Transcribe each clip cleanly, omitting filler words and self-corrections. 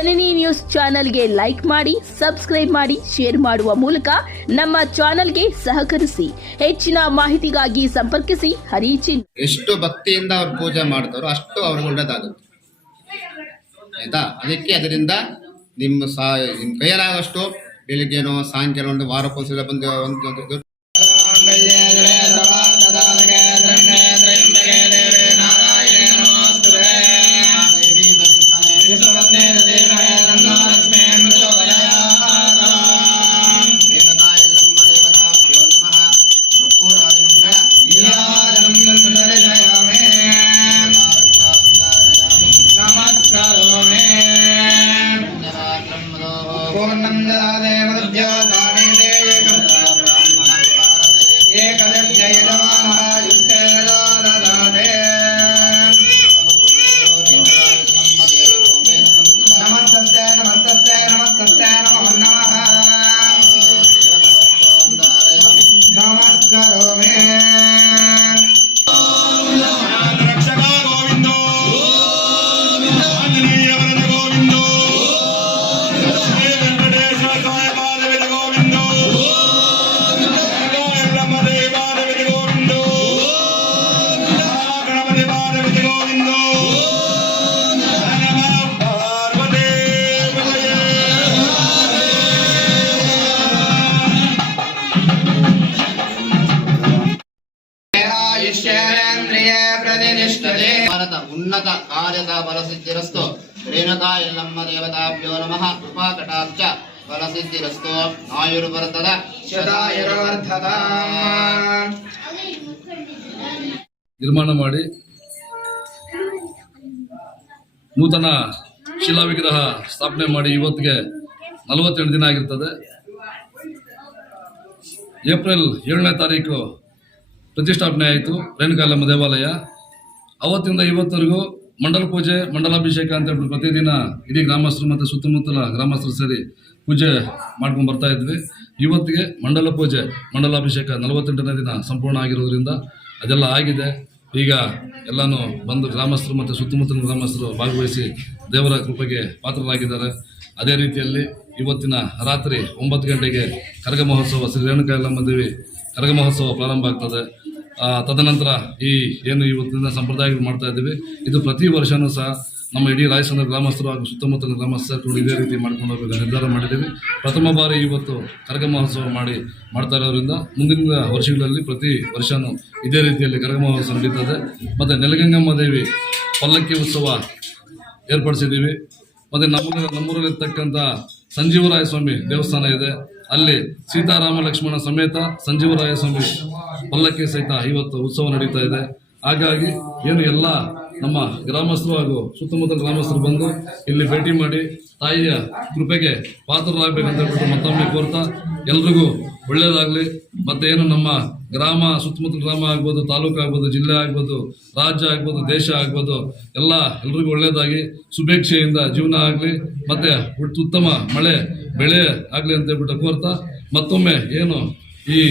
ಜನನಿ news ಚಾನೆಲ್ಗೆ like ಮಾಡಿ, subscribe ಮಾಡಿ, ಶೇರ್ ಮಾಡುವ ಮೂಲಕ ನಮ್ಮ ಚಾನೆಲ್ಗೆ ಸಹಕರಿಸಿ. ಹೆಚ್ಚಿನ ಮಾಹಿತಿಗಾಗಿ ಸಂಪರ್ಕಿಸಿ ಹರಿಚಿನ್. ಎಷ್ಟು ಭಕ್ತಿಯಿಂದ ಅವ್ರು ಪೂಜೆ ಮಾಡ್ತಾರೋ ಅಷ್ಟು ಅವ್ರಿಗೆ ಒಳ್ಳೇದಾಗುತ್ತೆ, ಆಯ್ತಾ? ಅದಕ್ಕೆ ಅದರಿಂದ ನಿಮ್ಮ ಕೈಯಲ್ಲಾಗಷ್ಟು ಬೆಳಿಗ್ಗೆನೋ ಸಾಯಂಕಾಲ ಒಂದು ವಾರಕ್ಕೊಂದ್ಸಲ ಬಂದು ಒಂದು ಉನ್ನತ ಕಾರ್ಯದ ಫಲಸಿದ್ಧಿರಸ್ತು. ರೇಣುಕಾ ಯಲ್ಲಮ್ಮ ದೇವತಾಭ್ಯೋ ನಮಃ. ಕೃಪಾ ಕಟಾಕ್ಷ ಫಲಸಿದ್ಧಿರಸ್ತು. ಆಯುರ್ವರ್ಧದ ಶತಾಯುರ್ವರ್ಧದ. ನಿರ್ಮಾಣ ಮಾಡಿ ನೂತನ ಶಿಲಾ ವಿಗ್ರಹ ಸ್ಥಾಪನೆ ಮಾಡಿ ಇವತ್ತಿಗೆ 48 ದಿನ ಆಗಿರ್ತದೆ. ಏಪ್ರಿಲ್ 7ನೇ ತಾರೀಕು ಪ್ರತಿಷ್ಠಾಪನೆ ಆಯಿತು ರೇಣುಕಾ ಯಲ್ಲಮ್ಮ ದೇವಾಲಯ. ಅವತ್ತಿಂದ ಇವತ್ತರೆಗೂ ಮಂಡಲ ಪೂಜೆ, ಮಂಡಲಾಭಿಷೇಕ ಅಂತ ಹೇಳ್ಬಿಟ್ಟು ಪ್ರತಿದಿನ ಇಡೀ ಗ್ರಾಮಸ್ಥರು ಮತ್ತು ಸುತ್ತಮುತ್ತಲ ಗ್ರಾಮಸ್ಥರು ಸೇರಿ ಪೂಜೆ ಮಾಡ್ಕೊಂಡು ಬರ್ತಾ ಇದ್ವಿ. ಇವತ್ತಿಗೆ ಮಂಡಲ ಪೂಜೆ, ಮಂಡಲಾಭಿಷೇಕ 48ನೇ ದಿನ ಸಂಪೂರ್ಣ ಆಗಿರೋದ್ರಿಂದ ಅದೆಲ್ಲ ಆಗಿದೆ. ಈಗ ಎಲ್ಲನೂ ಬಂದು ಗ್ರಾಮಸ್ಥರು ಮತ್ತು ಸುತ್ತಮುತ್ತಲಿನ ಗ್ರಾಮಸ್ಥರು ಭಾಗವಹಿಸಿ ದೇವರ ಕೃಪೆಗೆ ಪಾತ್ರರಾಗಿದ್ದಾರೆ. ಅದೇ ರೀತಿಯಲ್ಲಿ ಇವತ್ತಿನ ರಾತ್ರಿ 9 ಗಂಟೆಗೆ ಕರಗ ಮಹೋತ್ಸವ, ಶ್ರೀ ರೇಣುಕಾ ಯಲ್ಲಮ್ಮ ದೇವಿ ಕರಗ ಮಹೋತ್ಸವ ಪ್ರಾರಂಭ ಆಗ್ತದೆ. ತದನಂತರ ಈ ಏನು ಇವತ್ತಿನ ಸಂಪ್ರದಾಯಗಳು ಮಾಡ್ತಾ ಇದ್ದೀವಿ, ಇದು ಪ್ರತಿ ವರ್ಷವೂ ಸಹ ನಮ್ಮ ಇಡೀ ರಾಯಸಂದ್ರ ಗ್ರಾಮಸ್ಥರು ಹಾಗೂ ಸುತ್ತಮುತ್ತಲಿನ ಗ್ರಾಮಸ್ಥರು ಇದೇ ರೀತಿ ಮಾಡ್ಕೊಂಡು ಹೋಗಬೇಕು ನಿರ್ಧಾರ ಮಾಡಿದ್ದೀವಿ. ಪ್ರಥಮ ಬಾರಿ ಇವತ್ತು ಕರಗ ಮಹೋತ್ಸವ ಮಾಡ್ತಾ ಇರೋದ್ರಿಂದ ಮುಂದಿನ ವರ್ಷಗಳಲ್ಲಿ ಪ್ರತಿ ವರ್ಷವೂ ಇದೇ ರೀತಿಯಲ್ಲಿ ಕರಗ ಮಹೋತ್ಸವ ನಡೀತದೆ. ಮತ್ತು ನೆಲಗಂಗಮ್ಮ ದೇವಿ ಪಲ್ಲಕ್ಕಿ ಉತ್ಸವ ಏರ್ಪಡಿಸಿದ್ದೀವಿ. ಮತ್ತು ನಮ್ಮೂರಲ್ಲಿರ್ತಕ್ಕಂಥ ಸಂಜೀವರಾಯ ಸ್ವಾಮಿ ದೇವಸ್ಥಾನ ಇದೆ, ಅಲ್ಲಿ ಸೀತಾರಾಮ ಲಕ್ಷ್ಮಣ ಸಮೇತ ಸಂಜೀವರಾಯ ಸ್ವಾಮಿ ಪಲ್ಲಕ್ಕಿ ಸಹಿತ ಇವತ್ತು ಉತ್ಸವ ನಡೀತಾ ಇದೆ. ಹಾಗಾಗಿ ಏನು ಎಲ್ಲ ನಮ್ಮ ಗ್ರಾಮಸ್ಥರು ಹಾಗೂ ಸುತ್ತಮುತ್ತಲ ಗ್ರಾಮಸ್ಥರು ಬಂದು ಇಲ್ಲಿ ಭೇಟಿ ಮಾಡಿ ತಾಯಿಯ ಕೃಪೆಗೆ ಪಾತ್ರರಾಗಬೇಕಂತ ಹೇಳ್ಬಿಟ್ಟು ಮತ್ತೊಮ್ಮೆ ಕೋರ್ತಾ ಎಲ್ರಿಗೂ ಒಳ್ಳೆಯದಾಗಲಿ. ಮತ್ತು ಏನು ನಮ್ಮ ಗ್ರಾಮ, ಸುತ್ತಮುತ್ತಲ ಗ್ರಾಮ ಆಗ್ಬೋದು, ತಾಲೂಕು ಆಗ್ಬೋದು, ಜಿಲ್ಲೆ ಆಗ್ಬೋದು, ರಾಜ್ಯ ಆಗ್ಬೋದು, ದೇಶ ಆಗ್ಬೋದು, ಎಲ್ರಿಗೂ ಒಳ್ಳೆಯದಾಗಿ ಶುಭೇಚ್ಛೆಯಿಂದ ಜೀವನ ಆಗಲಿ, ಮತ್ತು ಉತ್ತಮ ಮಳೆ ಬೆಳೆ ಆಗಲಿ ಅಂತ ಹೇಳ್ಬಿಟ್ಟು ಕೋರ್ತಾ ಮತ್ತೊಮ್ಮೆ ಏನು ಈ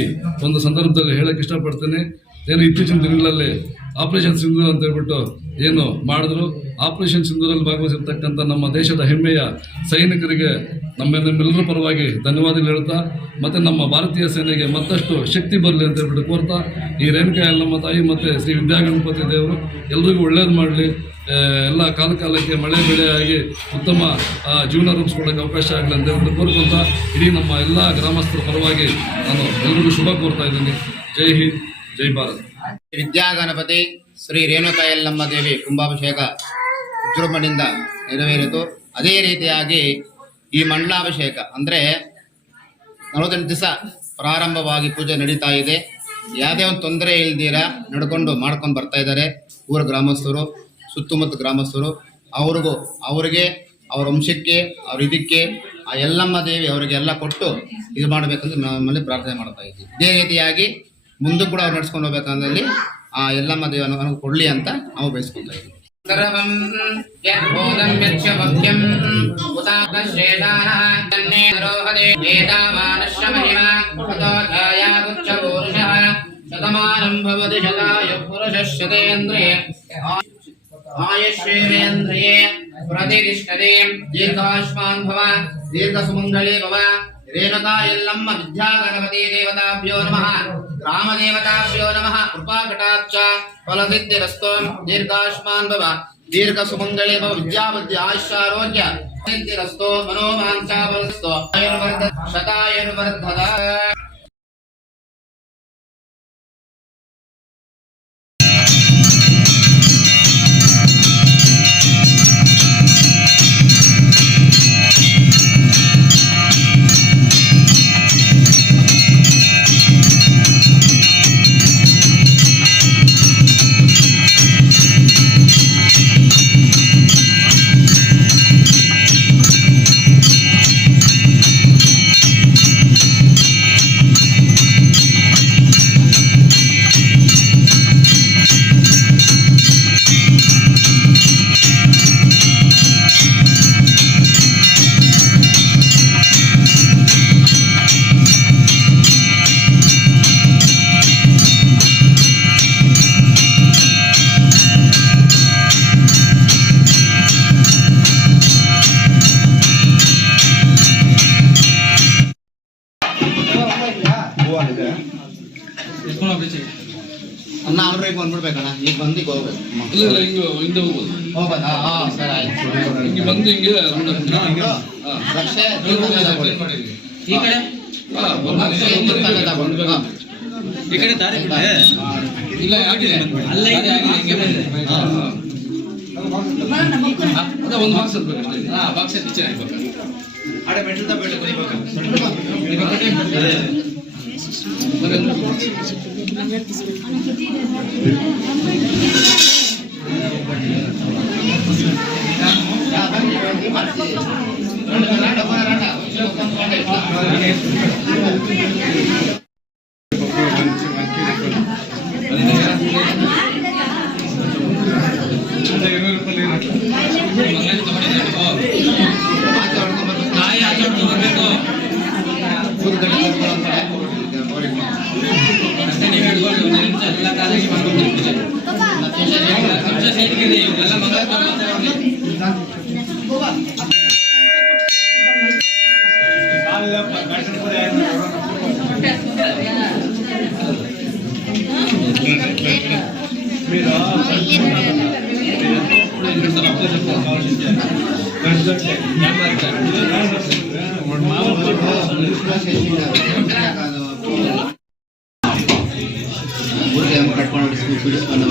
ಒಂದು ಸಂದರ್ಭದಲ್ಲಿ ಹೇಳಕ್ಕೆ ಇಷ್ಟಪಡ್ತೇನೆ. ಏನು ಇತ್ತೀಚಿನ ದಿನಗಳಲ್ಲಿ ಆಪರೇಷನ್ ಸಿಂಧೂರ್ ಅಂತ ಹೇಳ್ಬಿಟ್ಟು ಏನು ಮಾಡಿದ್ರು, ಆಪರೇಷನ್ ಸಿಂಧೂರಲ್ಲಿ ಭಾಗವಹಿಸಿರ್ತಕ್ಕಂಥ ನಮ್ಮ ದೇಶದ ಹೆಮ್ಮೆಯ ಸೈನಿಕರಿಗೆ ನಮ್ಮೆಲ್ಲರ ಪರವಾಗಿ ಧನ್ಯವಾದಗಳು ಹೇಳ್ತಾ, ಮತ್ತು ನಮ್ಮ ಭಾರತೀಯ ಸೇನೆಗೆ ಮತ್ತಷ್ಟು ಶಕ್ತಿ ಬರಲಿ ಅಂತ ಹೇಳ್ಬಿಟ್ಟು ಕೋರ್ತಾ, ಈ ರೇಣುಕಾ ಯಲ್ಲಮ್ಮ ತಾಯಿ ಮತ್ತು ಶ್ರೀ ವಿದ್ಯಾಗಣಪತಿ ದೇವರು ಎಲ್ರಿಗೂ ಒಳ್ಳೇದು ಮಾಡಲಿ, ಎಲ್ಲ ಕಾಲಕ್ಕೆ ಮಳೆ ಬೆಳೆ ಆಗಿ ಉತ್ತಮ ಜೀವನ ರೂಪಿಸ್ಕೊಳ್ಳೋಕ್ಕೆ ಅವಕಾಶ ಆಗಲಿ ಅಂತ ಹೇಳ್ಬಿಟ್ಟು ಕೋರ್ಕೊಂತ ಇಡೀ ನಮ್ಮ ಎಲ್ಲ ಗ್ರಾಮಸ್ಥರ ಪರವಾಗಿ ನಾನು ಎಲ್ರಿಗೂ ಶುಭ ಕೋರ್ತಾ ಇದ್ದೀನಿ. ಜೈ ಹಿಂದ್, ಜೈ ಭಾರತ್. ವಿದ್ಯಾಗಣಪತಿ ಶ್ರೀ ರೇಣುಕಾ ಯಲ್ಲಮ್ಮ ದೇವಿ ಕುಂಭಾಭಿಷೇಕ ವಿಜೃಂಭಣೆಯಿಂದ ನೆರವೇರಿತು. ಅದೇ ರೀತಿಯಾಗಿ ಈ ಮಂಡಲಾಭಿಷೇಕ ಅಂದರೆ 48 ದಿವಸ ಪ್ರಾರಂಭವಾಗಿ ಪೂಜೆ ನಡೀತಾ ಇದೆ. ಯಾವುದೇ ಒಂದು ತೊಂದರೆ ಇಲ್ದಿರ ನಡ್ಕೊಂಡು ಮಾಡ್ಕೊಂಡು ಬರ್ತಾ ಇದ್ದಾರೆ ಊರ ಗ್ರಾಮಸ್ಥರು, ಸುತ್ತಮುತ್ತ ಗ್ರಾಮಸ್ಥರು. ಅವರಿಗೆ ಅವ್ರ ವಂಶಕ್ಕೆ, ಅವ್ರ ಇದಕ್ಕೆ ಆ ಯಲ್ಲಮ್ಮ ದೇವಿ ಅವರಿಗೆಲ್ಲ ಕೊಟ್ಟು ಇದು ಮಾಡಬೇಕಂತ ನಮ್ಮಲ್ಲಿ ಪ್ರಾರ್ಥನೆ ಮಾಡ್ತಾ ಇದ್ದೀವಿ. ಇದೇ ರೀತಿಯಾಗಿ ಮುಂದೆ ಕೂಡ ಅವ್ರು ನಡ್ಸ್ಕೊಂಡು ಹೋಗ್ಬೇಕಂದಲ್ಲಿ ಆ ಯಲ್ಲಮ್ಮ ದೇವಿ ನನಗೆ ಕೊಡಲಿ ಅಂತ ನಾವು ಬಯಸ್ಕೊತಾ ಇದ್ದೀವಿ. ಸರ್ವಂ ಯದ್ಭೂತಂ ಯಚ್ಛಮಖ್ಯಂ ಉತಾಶ್ರೇಷಾನಃ ತನ್ನೇ ನರೋಹದೇ ವೇದಾಮಾನಶ್ಯ ಮಹಿಮಾ ತತೋ ಛಾಯಾಗುಚ್ಛ ಪುರುಷಃ ಶತಮಾನಂ ಭವತಿ ಶತಾಯು ಪುರುಷಃ ಶತೇಂದ್ರಿಯೇ आयुष्येवेन्द्रिये प्रतिष्ठते दीर्घायुष्मान् भव दीर्घसुमङ्गले भव रेणुका यल्लम्म विद्यागणपति देवताभ्यो नमः ग्रामदेवताभ्यो नमः कृपाकटाक्ष फलसिद्धिरस्तु दीर्घायुष्मान् भव दीर्घसुमङ्गले भव विद्याबुद्धि आयुष्यारोग्य सिद्धिरस्तु मनोवाञ्छा फलस्तु आयुर्वर्ध शतायुर्वर्धत ಅಣ್ಣ ಅವ್ರಿಗೆ ಬಂದ್ಬಿಡ್ಬೇಕಣ್ಣ ಈಗ ಬಂದು ಈಗ ಹೋಗ್ಬೇಕು ಇಲ್ಲ ಇಲ್ಲ ಹಿಂಗೆ ಹಿಂದೆ ಹೋಗ್ಬೋದು ಹೋಗ್ಬೋದಾ ಸರಿ ಆಯ್ತು ಹಿಂಗೆ ಬಂದು ಹಿಂಗೆ ರಕ್ಷೆ ಈ ಕಡೆ ಈ ಕಡೆ ದಾರಿ ಬಿಟ್ಟೆ ಇಲ್ಲ ಆಗಿದೆ ಅಲ್ಲ ಇದೆ ಆಗಿದೆ ಹಿಂಗೆ ಬಂದೆ ಅದೇ ಒಂದು ಬಾಕ್ಸ್ ಇರ್ಬೇಕಷ್ಟೇ ಬಾಕ್ಸ್ ಕಿಚನ್ ಆಗ್ಬೇಕು ಆಡೆ ಬೆಟ್ಟದ ಬೆಟ್ಟ ನೀವು ಹಿಡ್ಕೊಳ್ಳಿ ಒಂದು ನಿಮಿಷ ಎಲ್ಲ ಕಾಲೇಜ್ ಮಾಡ್ಕೊಂಡು ಸೈಡ್ಗೆ ಎಲ್ಲ ಮಂಗಳ ಕಟ್ಕೊಂಡು ಬಿಡಿಸ್ಕೊಂಡು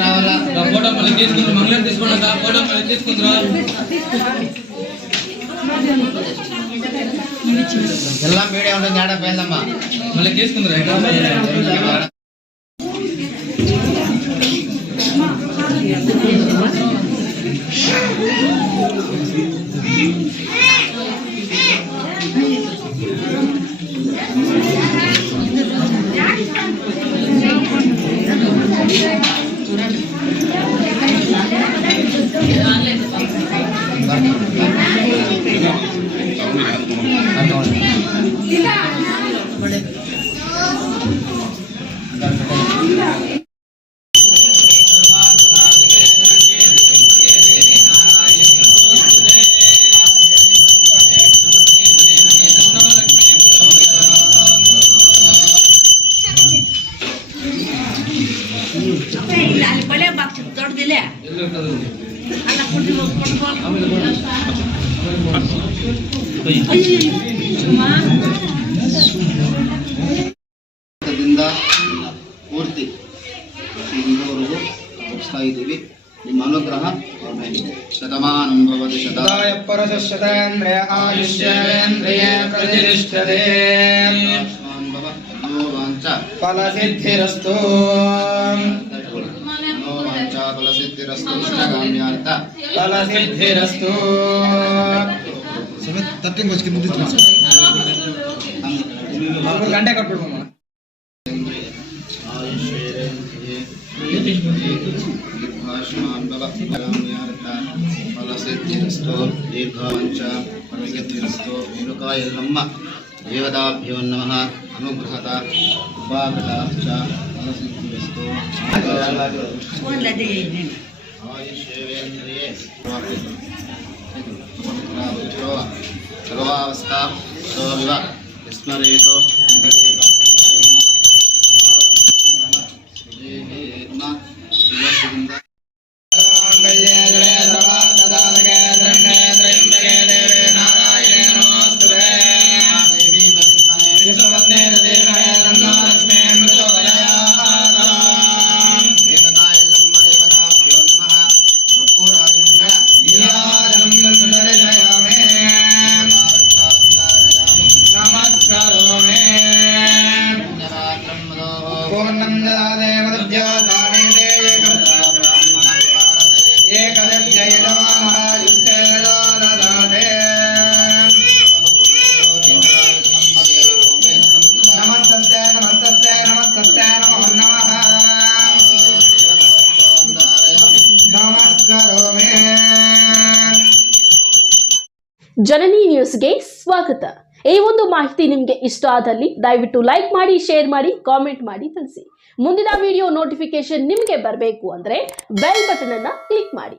రావాలా ఫోటో మళ్ళీ తీసుకుంటారు మంగళం తీసుకున్నాక ఫోటో మళ్ళీ తీసుకుంటారా ಎಲ್ಲ ಮೀಡಿಯಾ ఉంటుంది ఆడ పేదమ్మ మళ్ళీ తీసుకుంటారా ಪೂರ್ತಿ ಇಲ್ಲಿವರೆಗೂ ಮುಗಿಸ್ತಾ ಇದ್ದೀವಿ. ನಿಮ್ಮ ಅನುಗ್ರಹ ಶತಮಾನಂ ಭವತಿ ಶತಾಯ ಪರಶತೇಂದ್ರಿಯ ಆಯುಷ್ಯೇಂದ್ರಿಯ ಪ್ರತಿಷ್ಠತೆ ಫಲಸಿದ್ಧಿರಸ್ತು ಫಲಸಿದ್ಧಿರಸ್ತು ಇಷ್ಟಗಾಮ್ಯಾರ್ಥ ಫಲಸಿದ್ಧಿರಸ್ತು ಗಂಟೆ ಕೊಟ್ಬಿಡ್ಬಮ್ಮ ಆಯುಷ್ಯೇಂದ್ರಿಯ ಫಲಸಿದ್ಧಿರಸ್ತು ದೀರ್ಘವಂಚ ಪರಮಸಿದ್ಧಿರಸ್ತು ರೇಣುಕಾಯಲ್ಲಮ್ಮ ದೇವತಾಭ್ಯೋ ನಮಃ ಅನುಗ್ರಹದ ಉಪಾಕಟಾಕ್ಷ ಫಲಸಿದ್ಧಿರಸ್ತು ಆಯುಷ್ಯೇಂದ್ರಿಯೇ ಸರ್ವಾವಸ್ಥಾ ಸೋವಿವ ವಿಸ್ಮರೇತೋ पूर्णं ददाते मदभ्यो दानेते एकदस्य यजमानः युक्तेनो ददाते नमस्तस्ते नमस्तस्ते नमस्तस्ते नमो नमः नमस्कारोमि ಜನನಿ ನ್ಯೂಸ್ಗೆ ಸ್ವಾಗತ. ಈ ಒಂದು ಮಾಹಿತಿ ನಿಮಗೆ ಇಷ್ಟ ಆದಲ್ಲಿ ದಯವಿಟ್ಟು ಲೈಕ್ ಮಾಡಿ, ಶೇರ್ ಮಾಡಿ, ಕಾಮೆಂಟ್ ಮಾಡಿ ತಿಳಿಸಿ. ಮುಂದಿನ ವಿಡಿಯೋ ನೋಟಿಫಿಕೇಶನ್ ನಿಮಗೆ ಬರಬೇಕು ಅಂದ್ರೆ ಬೆಲ್ ಬಟನ್ ಅನ್ನ ಕ್ಲಿಕ್ ಮಾಡಿ.